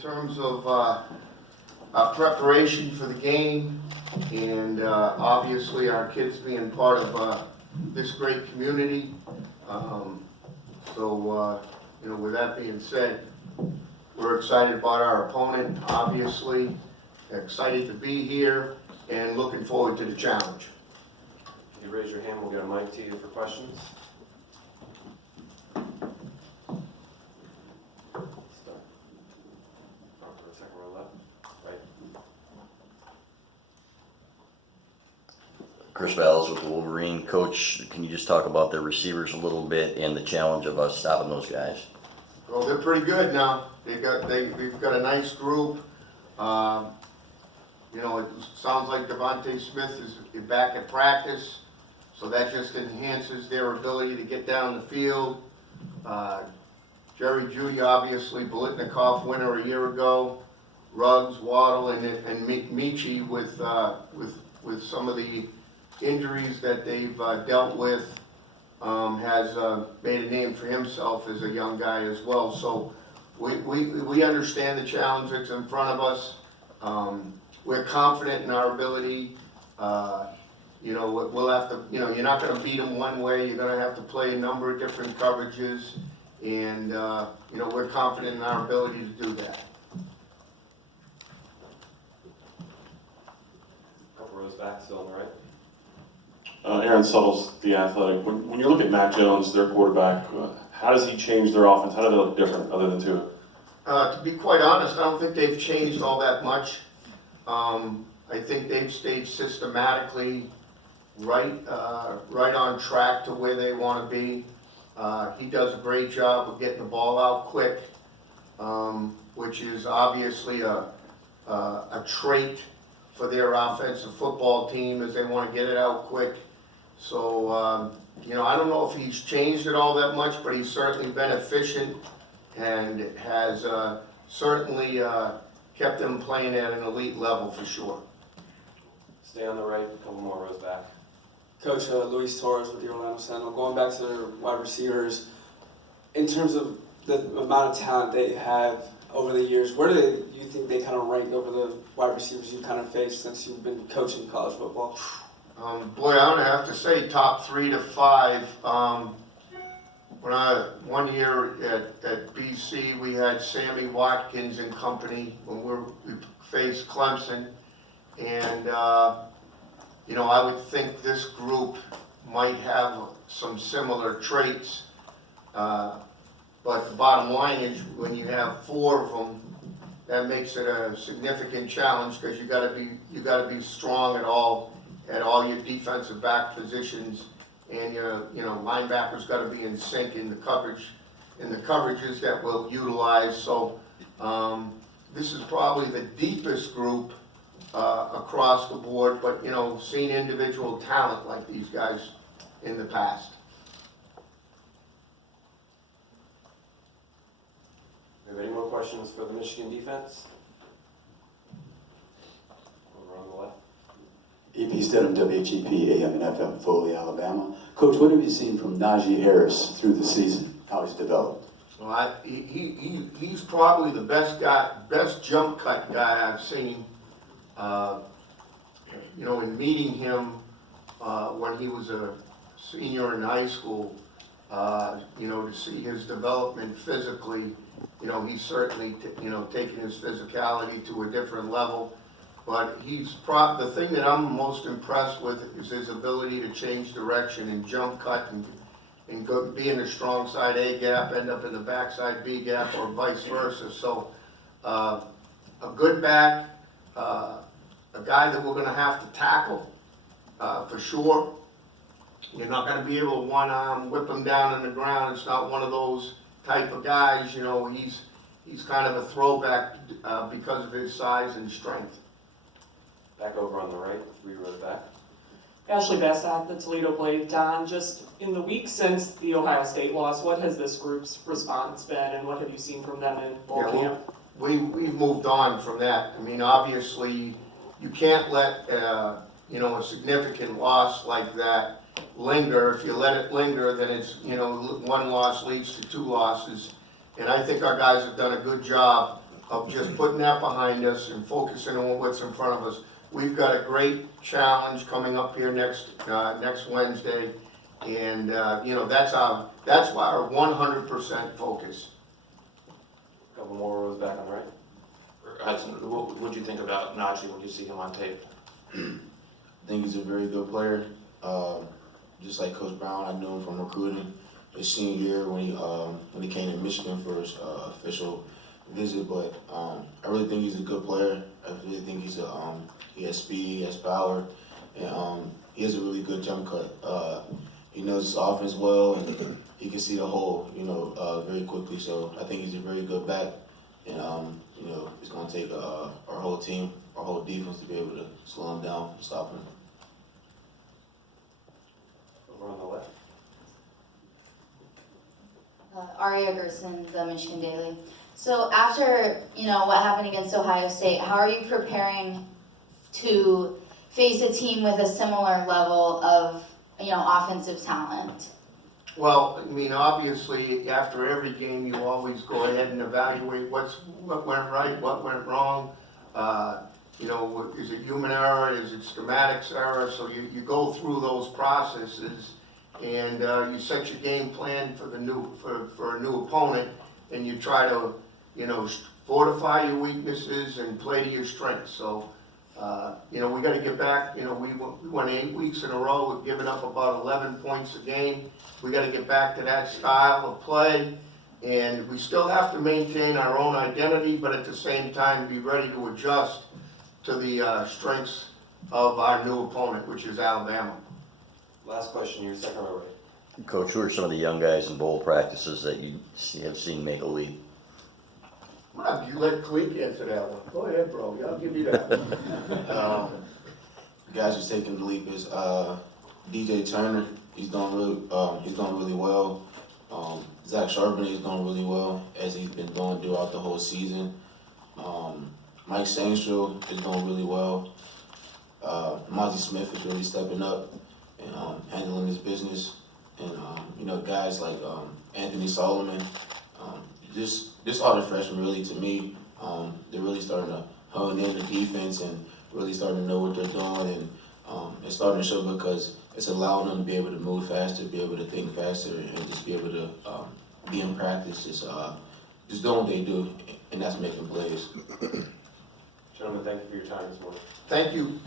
terms of preparation for the game, and obviously our kids being part of this great community. You know, with that being said, we're excited about our opponent, obviously, excited to be here, and looking forward to the challenge. If you raise your hand, we'll get a mic to you for questions. Start. Front row, second row left. Right. Chris Valles with the Wolverine. Coach, can you just talk about the receivers a little bit and the challenge of us stopping those guys? Well, they're pretty good now. They've got a nice group. You know, it sounds like Devontae Smith is back at practice, so that just enhances their ability to get down the field. Jerry Judy, obviously, Bolitnikoff winner a year ago. Ruggs, Waddle, and Michi with some of the injuries that they've dealt with, has made a name for himself as a young guy as well. So we understand the challenge that's in front of us. We're confident in our ability. You know, we'll have to, you know, you're not going to beat them one way. You're going to have to play a number of different coverages. And, you know, we're confident in our ability to do that. Couple rows back, still on the right. Aaron Suttles, The Athletic. When you look at Mac Jones, their quarterback, how does he change their offense? How do they look different other than Tua? To be quite honest, I don't think they've changed all that much. I think they've stayed systematically right on track to where they want to be. He does a great job of getting the ball out quick, which is obviously a trait for their offensive football team, as they want to get it out quick. So, you know, I don't know if he's changed it all that much, but he's certainly been efficient and has certainly kept them playing at an elite level for sure. Stay on the right, a couple more rows back. Coach, Luis Torres with the Orlando Sentinel. Going back to their wide receivers, in terms of the amount of talent they have over the years, where do you think they kind of rank over the wide receivers you've kind of faced since you've been coaching college football? Boy, I'm gonna have to say top 3 to 5. One year at BC, we had Sammy Watkins and company when we faced Clemson, and you know, I would think this group might have some similar traits, but the bottom line is when you have 4 of them, that makes it a significant challenge, because you gotta be strong at all your defensive back positions, and your linebackers got to be in sync in the coverages that we'll utilize. So this is probably the deepest group across the board, but you know, seen individual talent like these guys in the past. Do we have any more questions for the Michigan defense? Over on the left. EP Stedham, WHEP, AM and FM, Foley, Alabama. Coach, what have you seen from Najee Harris through the season? How he's developed? Well, he's probably the best jump cut guy I've seen. You know, in meeting him when he was a senior in high school, you know, to see his development physically, you know, he's certainly taken his physicality to a different level. But the thing that I'm most impressed with is his ability to change direction and jump cut and go, be in the strong side A gap, end up in the backside B gap, or vice versa. So a good back, a guy that we're going to have to tackle for sure. You're not going to be able to one arm whip him down on the ground. It's not one of those type of guys. You know, he's kind of a throwback because of his size and strength. Back over on the right, 3 rows back. Ashley Bastock, the Toledo Blade. Don, just in the week since the Ohio State loss, what has this group's response been, and what have you seen from them in bowl camp? We've moved on from that. I mean, obviously, you can't let you know, a significant loss like that linger. If you let it linger, then it's, you know, 1 loss leads to 2 losses. And I think our guys have done a good job of just putting that behind us and focusing on what's in front of us. We've got a great challenge coming up here next Wednesday, and, you know, that's why our 100% focus. Couple more rows back on the right. Hudson, what'd you think about Najee when you see him on tape? I think he's a very good player. Just like Coach Brown, I knew him from recruiting his senior year when he came to Michigan for his official visit. But I really think he's a good player. I really think he has speed, he has power, and he has a really good jump cut. He knows his offense well, and he can see the hole, very quickly. So I think he's a very good back, and it's going to take our whole team, our whole defense to be able to slow him down and stop him. Over on the left. Aria Gerson, the Michigan Daily. So after, what happened against Ohio State, how are you preparing to face a team with a similar level of, offensive talent? Well, I mean, obviously, after every game, you always go ahead and evaluate what went right, what went wrong. Is it human error? Is it schematics error? So you go through those processes, and you set your game plan for for a new opponent, and you try to, fortify your weaknesses and play to your strengths. So, we got to get back. We went 8 weeks in a row with giving up about 11 points a game. We got to get back to that style of play, and we still have to maintain our own identity, but at the same time be ready to adjust to the strengths of our new opponent, which is Alabama. Last question here, second row right. Coach, who are some of the young guys in bowl practices that you have seen make a leap? Rob, you let Khaleke answer that one. Go ahead, bro. I'll give you that. The guys who's taking the leap is DJ Turner. He's doing really well. Zach Charbonnet is doing really well, as he's been doing throughout the whole season. Mike Sangstrom is doing really well. Mozzie Smith is really stepping up and handling his business. And guys like Anthony Solomon, just all the freshmen really, to me, they're really starting to hone in the defense and really starting to know what they're doing, and it's starting to show because it's allowing them to be able to move faster, be able to think faster, and just be able to be in practice, just doing what they do, and that's making plays. Gentlemen, thank you for your time this morning. Thank you.